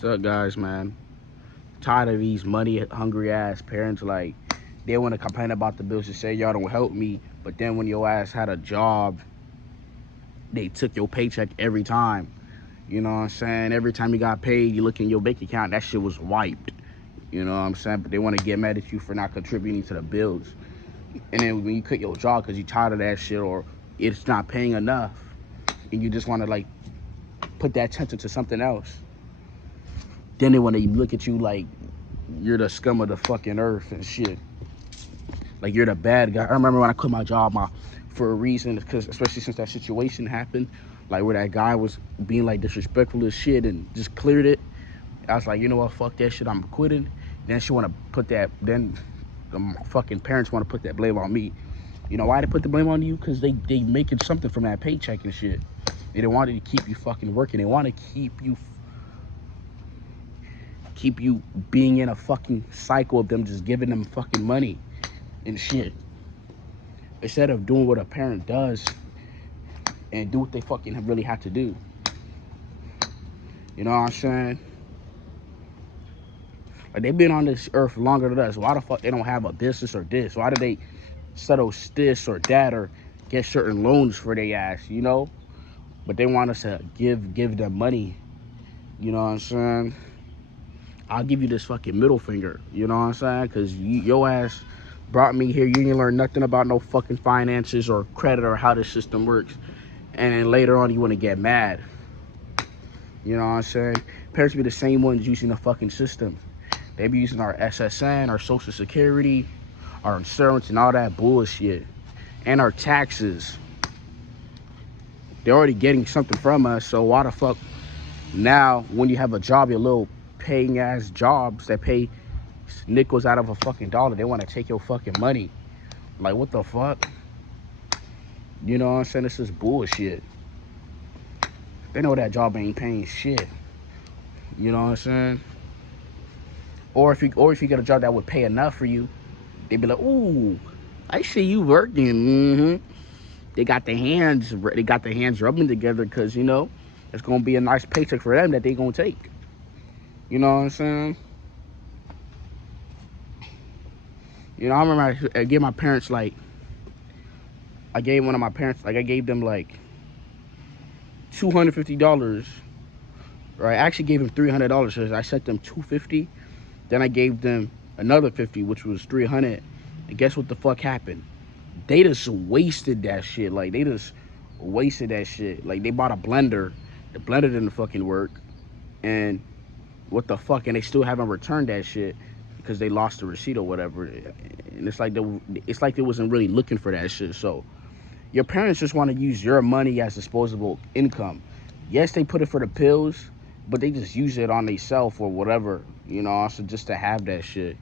What's up, guys, man? Tired of these money hungry ass parents. Like, they want to complain about the bills and say y'all don't help me, but then when your ass had a job, they took your paycheck every time. You know what I'm saying? Every time you got paid, you look in your bank account, that shit was wiped. You know what I'm saying? But they want to get mad at you for not contributing to the bills. And then when you quit your job because you tired of that shit or it's not paying enough, and you just want to like put that attention to something else, then they want to look at you like you're the scum of the fucking earth and shit. Like you're the bad guy. I remember when I quit my job for a reason, because especially since that situation happened, like where that guy was being like disrespectful as shit and just cleared it. I was like, you know what, fuck that shit, I'm quitting. Then she want to put that, then the fucking parents want to put that blame on me. You know why they put the blame on you? Because they making something from that paycheck and shit. They don't want to keep you fucking working. They want to keep you being in a fucking cycle of them just giving them fucking money and shit, instead of doing what a parent does and do what they fucking really have to do. You know what I'm saying? Like, they've been on this earth longer than us. Why the fuck they don't have a business or this? Why do they settle this or that or get certain loans for their ass, you know? But they want us to give them money. You know what I'm saying? I'll give you this fucking middle finger. You know what I'm saying? Because your ass brought me here. You didn't learn nothing about no fucking finances or credit or how the system works. And then later on, you want to get mad. You know what I'm saying? Parents be the same ones using the fucking system. They be using our SSN, our Social Security, our insurance, and all that bullshit. And our taxes. They're already getting something from us, so why the fuck now, when you have a job, your little paying ass jobs that pay nickels out of a fucking dollar, they want to take your fucking money? Like, what the fuck? You know what I'm saying? This is bullshit. They know that job ain't paying shit. You know what I'm saying? Or if you get a job that would pay enough for you, they'd be like, ooh, I see you working. They got the hands rubbing together, because, you know, it's gonna be a nice paycheck for them that they gonna take. You know what I'm saying? You know, I remember I gave my parents like, I gave one of my parents, like, I gave them like $250. Right? I actually gave them $300 because I sent them $250. Then I gave them another $50, which was $300. And guess what the fuck happened? They just wasted that shit. Like, they just wasted that shit. Like, they bought a blender. The blender didn't fucking work. And what the fuck? And they still haven't returned that shit because they lost the receipt or whatever. And it's like they wasn't really looking for that shit. So your parents just want to use your money as disposable income. Yes, they put it for the pills, but they just use it on themselves or whatever, you know, also just to have that shit.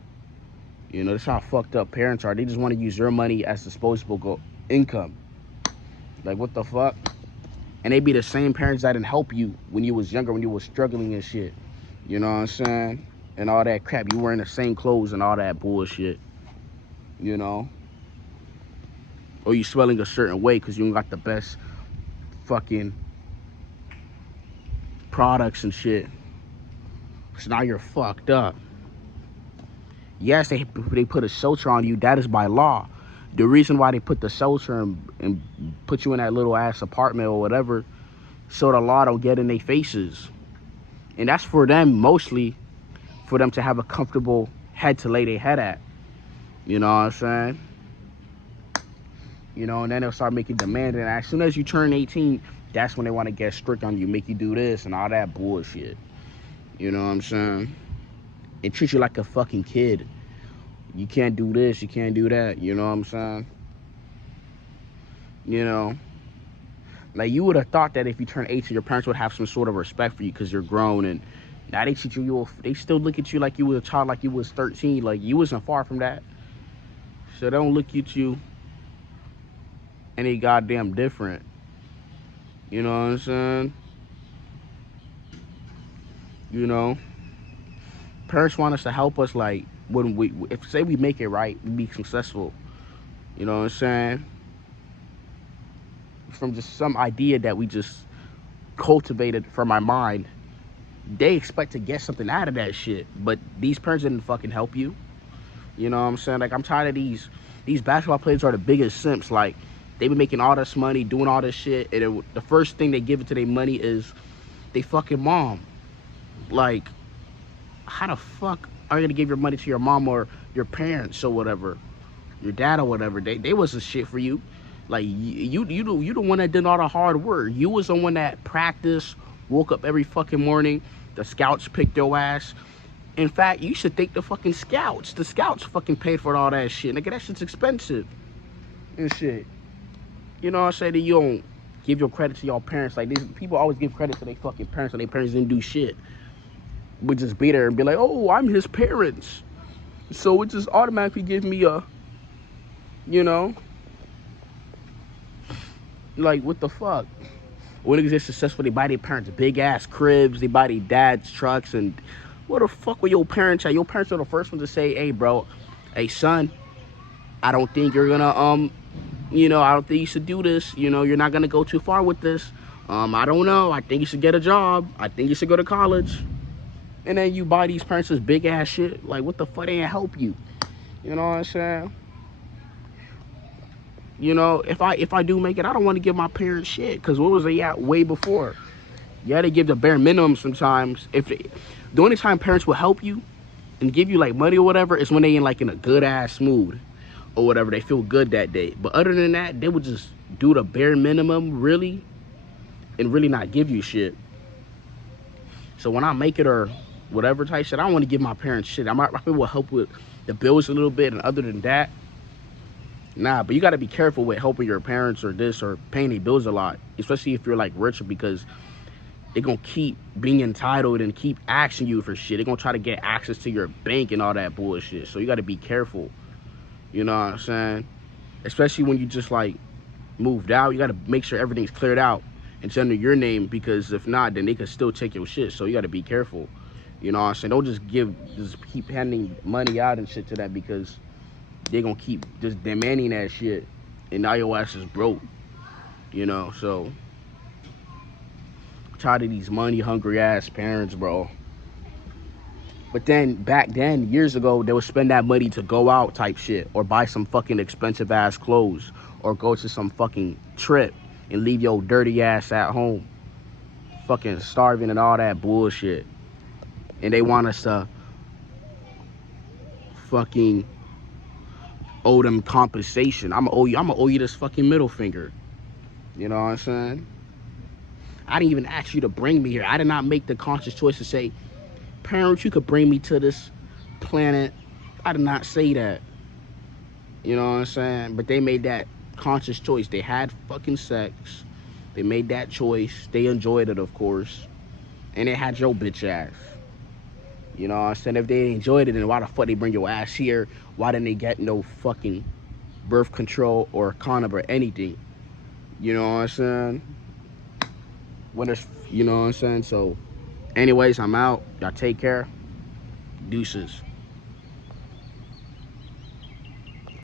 You know, that's how fucked up parents are. They just want to use your money as disposable income. Like, what the fuck? And they be the same parents that didn't help you when you was younger, when you was struggling and shit. You know what I'm saying? And all that crap. You wearing the same clothes and all that bullshit. You know? Or you smelling a certain way because you don't got the best fucking products and shit. So now you're fucked up. Yes, they put a shelter on you. That is by law. The reason why they put the shelter and put you in that little ass apartment or whatever, so the law don't get in their faces. And that's for them, mostly for them to have a comfortable head to lay their head at. You know what I'm saying? You know, and then they'll start making demands. And as soon as you turn 18, that's when they want to get strict on you, make you do this and all that bullshit. You know what I'm saying? They treat you like a fucking kid. You can't do this, you can't do that. You know what I'm saying? You know, like, you would have thought that if you turn 18, your parents would have some sort of respect for you because you're grown. And now they treat you, they still look at you like you was a child, like you was 13. Like, you wasn't far from that. So they don't look at you any goddamn different. You know what I'm saying? You know, parents want us to help us, like, when if say we make it right, we be successful. You know what I'm saying? From just some idea that we just cultivated from my mind. they expect to get something out of that shit. But these parents didn't fucking help you. You know what I'm saying? Like, I'm tired of these basketball players are the biggest simps. Like, they be making all this money, doing all this shit, and the first thing they give it to their money is they fucking mom. Like, how the fuck are you gonna give your money to your mom or your parents or whatever, your dad or whatever? They wasn't shit for you. Like, you the one that did all the hard work. You was the one that practiced, woke up every fucking morning. The scouts picked your ass. In fact, you should thank the fucking scouts. The scouts fucking paid for all that shit. Nigga, that shit's expensive and shit. You know what I'm saying? That you don't give your credit to your parents. Like, these people always give credit to their fucking parents when their parents didn't do shit. We just be there and be like, oh, I'm his parents. So it just automatically gives me a, you know, like, what the fuck? When niggas get successful, they buy their parents big ass cribs, they buy their dad's trucks, and where the fuck were your parents at? Your parents are the first ones to say, hey, bro, hey, son, I don't think you're gonna, you know, I don't think you should do this. You know, you're not gonna go too far with this. I don't know. I think you should get a job. I think you should go to college. And then you buy these parents this big ass shit. Like, what the fuck? They ain't help you. You know what I'm saying? You know, if I do make it, I don't want to give my parents shit. Because what was they at way before? Yeah, they give the bare minimum sometimes. The only time parents will help you and give you like money or whatever is when they in like in a good ass mood or whatever. They feel good that day. But other than that, they would just do the bare minimum, really, and really not give you shit. So when I make it or whatever type shit, I don't want to give my parents shit. I probably will help with the bills a little bit, and other than that, nah. But you got to be careful with helping your parents or this or paying their bills a lot, especially if you're like richer, because they're gonna keep being entitled and keep asking you for shit. They're gonna try to get access to your bank and all that bullshit. So you got to be careful. You know what I'm saying? Especially when you just like moved out, you got to make sure everything's cleared out and it's under your name, because if not, then they could still take your shit. So you got to be careful. You know what I'm saying? Don't just keep handing money out and shit to that, because they're gonna keep just demanding that shit, and now your ass is broke. You know, so I'm tired of these money hungry ass parents, bro. But then back then, years ago, they would spend that money to go out type shit, or buy some fucking expensive ass clothes, or go to some fucking trip and leave your dirty ass at home, fucking starving and all that bullshit. And they want us to fucking owe them compensation. I'm gonna owe you this fucking middle finger. You know what I'm saying? I didn't even ask you to bring me here. I did not make the conscious choice to say, parents, you could bring me to this planet. I did not say that. You know what I'm saying? But they made that conscious choice. They had fucking sex. They made that choice. They enjoyed it, of course. And they had your bitch ass. You know what I'm saying? If they enjoyed it, then why the fuck they bring your ass here? Why didn't they get no fucking birth control or condom or anything? You know what I'm saying? When it's, you know what I'm saying? So, anyways, I'm out. Y'all take care. Deuces.